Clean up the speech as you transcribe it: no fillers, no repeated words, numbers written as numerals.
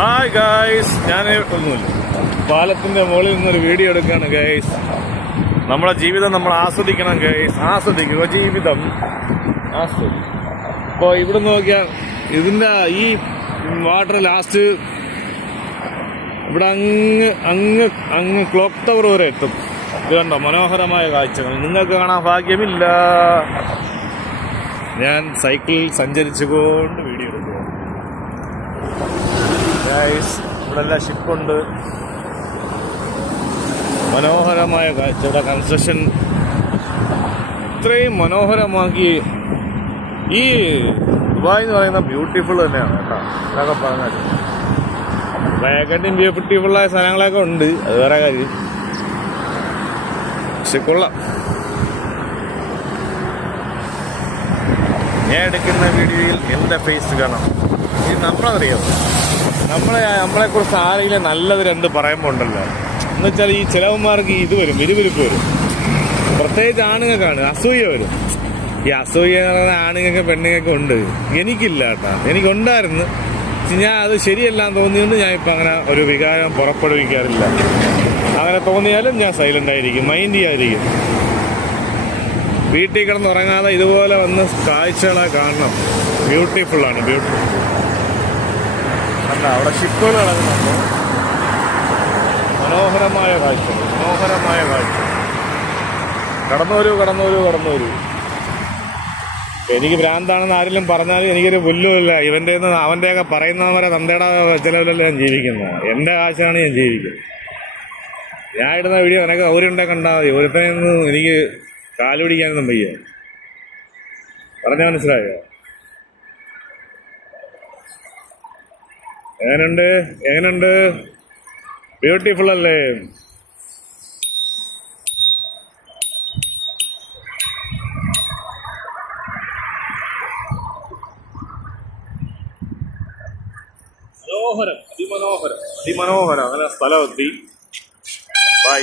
Hi guys, ഞാൻ ഒന്നുമില്ല, പാലത്തിൻ്റെ മുകളിൽ നിന്നൊരു വീഡിയോ എടുക്കുകയാണ് ഗായ്സ്. നമ്മളെ ജീവിതം നമ്മൾ ആസ്വദിക്കണം ഗായ്സ്, ആസ്വദിക്കുക ജീവിതം ആസ്വദിക്കുക. അപ്പോൾ ഇവിടെ നോക്കിയാൽ ഇതിൻ്റെ ഈ വാട്ടർ ലാസ്റ്റ് ഇവിടെ അങ്ങ് ക്ലോക്ക് ടവർ വരെ എത്തും. ഇത് കണ്ടോ മനോഹരമായ കാഴ്ചകൾ, നിങ്ങൾക്ക് കാണാൻ ഭാഗ്യമില്ല. ഞാൻ സൈക്കിളിൽ സഞ്ചരിച്ചുകൊണ്ട് വീഡിയോ എടുക്കുക ഗൈസ്. ഇവിടെ എല്ലാം ഷിപ്പുണ്ട്, മനോഹരമായ കാഴ്ച. ഇവിടെ കൺസ്ട്രക്ഷൻ ഇത്രയും മനോഹരമാക്കി. ഈ ദുബായ് എന്ന് പറയുന്ന ബ്യൂട്ടിഫുൾ തന്നെയാണ് കേട്ടോ. എന്നൊക്കെ പറഞ്ഞാൽ വേഗട്ടും ബ്യൂട്ടിഫുള്ളായ സ്ഥലങ്ങളൊക്കെ ഉണ്ട്, അത് വേറെ കാര്യം. പക്ഷെ കൊള്ളാം. ഞാൻ എടുക്കുന്ന വീഡിയോയിൽ എൻ്റെ ഫേസ് കാണാം. ഇത് നമ്മളറിയാം, നമ്മളെക്കുറിച്ച് ആരെങ്കിലും നല്ലത് രണ്ട് പറയുമ്പോൾ ഉണ്ടല്ലോ, എന്ന് വെച്ചാൽ ഈ ചിലവന്മാർക്ക് ഇത് വരും, വിരുവിരിപ്പ് വരും. പ്രത്യേകിച്ച് ആണുങ്ങൾക്കാണ് അസൂയ വരും. ഈ അസൂയ എന്ന് പറയുന്ന ആണുങ്ങൾക്ക് പെണ്ണുങ്ങൾക്ക് ഉണ്ട്, എനിക്കില്ല കേട്ടോ. എനിക്കുണ്ടായിരുന്നു, ഞാൻ അത് ശരിയല്ലാന്ന് തോന്നിയുകൊണ്ട് ഞാൻ ഇപ്പം അങ്ങനെ ഒരു വികാരം പുറപ്പെടുവിക്കാറില്ല. അങ്ങനെ തോന്നിയാലും ഞാൻ സൈലൻ്റ് ആയിരിക്കും, മൈൻഡ് ചെയ്യാതിരിക്കും. വീട്ടിൽ കിടന്നുറങ്ങാതെ ഇതുപോലെ വന്ന് കാഴ്ചകളെ കാണണം. ബ്യൂട്ടിഫുള്ളാണ്, ബ്യൂട്ടിഫുൾ. അല്ല, അവിടെ ഷിപ്പുകൾ കിടക്കുന്നുണ്ട്. മനോഹരമായ കാഴ്ച, മനോഹരമായ കാഴ്ച. കടന്നു വരൂ. എനിക്ക് ഭ്രാന്താണെന്ന് ആരെങ്കിലും പറഞ്ഞാൽ എനിക്കൊരു പുല്ലുമില്ല. അവൻ്റെയൊക്കെ പറയുന്നവരെ തന്തയുടെ ചിലവിലല്ല ഞാൻ ജീവിക്കുന്നത്. എൻ്റെ കാശാണ് ഞാൻ ജീവിക്കുന്നത്. ഞാൻ ഇടുന്ന വീഡിയോ എനിക്ക് അവരുണ്ടെ കണ്ടാൽ മതി. ഒരുത്തനെയൊന്നും എനിക്ക് കാല് പിടിക്കാനൊന്നും വയ്യ. പറഞ്ഞാൽ മനസ്സിലായോ? എങ്ങനെയുണ്ട്? ബ്യൂട്ടിഫുൾ അല്ലേ? അതിമനോഹരം. അങ്ങനെ സ്ഥലമെത്തി. ബൈ.